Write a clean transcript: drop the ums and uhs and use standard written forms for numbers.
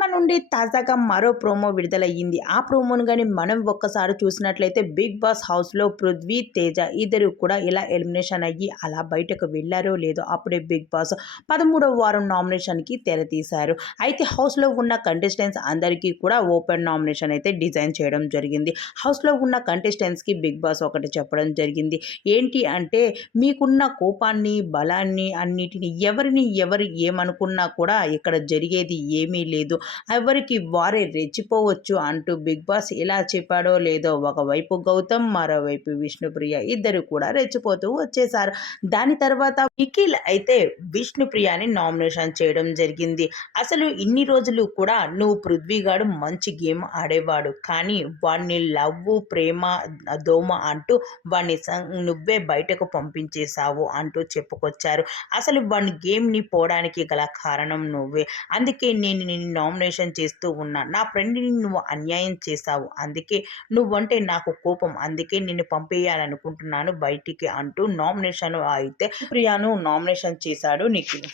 Cinema నుండి తాజాగా మరో ప్రోమో విడుదలయ్యింది. ఆ ప్రోమోను గాని మనం ఒక్కసారి చూసినట్లయితే 'బిగ్ బాస్' హౌస్‌లో పృథ్వీ, తేజ ఇద్దరు కూడా ఇలా ఎలిమినేషన్ అయ్యి అలా బయటకు వెళ్లారో లేదో అప్పుడే 'బిగ్ బాస్' 13వ వారం నామినేషన్‌కి తెరతీశారు. అయితే హౌస్‌లో ఉన్న కంటెస్టెంట్స్ అందరికీ కూడా ఓపెన్ నామినేషన్ అయితే డిజైన్ చేయడం జరిగింది. హౌస్‌లో ఉన్న కంటెస్టెంట్స్‌కి 'బిగ్ బాస్' ఒకటి చెప్పడం జరిగింది. ఏంటి అంటే మీకున్న కోపాన్ని, బలాన్ని అన్నిటిని ఎవరు ఏమనుకున్నా కూడా ఇక్కడ జరిగేది ఏమీ లేదు. ఎవరికి వారే రెచ్చిపోవచ్చు అంటూ 'బిగ్ బాస్' ఎలా చెప్పాడో లేదో ఒకవైపు గౌతమ్, మరోవైపు విష్ణుప్రియ ఇద్దరు కూడా రెచ్చిపోతూ వచ్చేశారు. దాని తర్వాత నిఖిల్ అయితే విష్ణుప్రియని నామినేషన్ చేయడం జరిగింది. అసలు ఇన్ని రోజులు కూడా నువ్వు పృథ్వీగాడు మంచి గేమ్ ఆడేవాడు. కానీ వాడిని లవ్వు, ప్రేమ, దోమ అంటూ వాడిని నువ్వే బయటకు పంపించేశావు అంటూ చెప్పుకొచ్చారు. అసలు వాడి గేమ్‌ని పోవడానికి గల కారణం నువ్వే. అందుకే నేను నిన్ను నామినేషన్ చేస్తూ ఉన్నా. నా ఫ్రెండ్‌ని నువ్వు అన్యాయం చేశావు. అందుకే నువ్వంటే నాకు కోపం. అందుకే నిన్ను పంపేయాలనుకుంటున్నాను బయటికి అంటూ నామినేషన్ అయితే ప్రియాను నామినేషన్ చేశాడు నిఖిల్.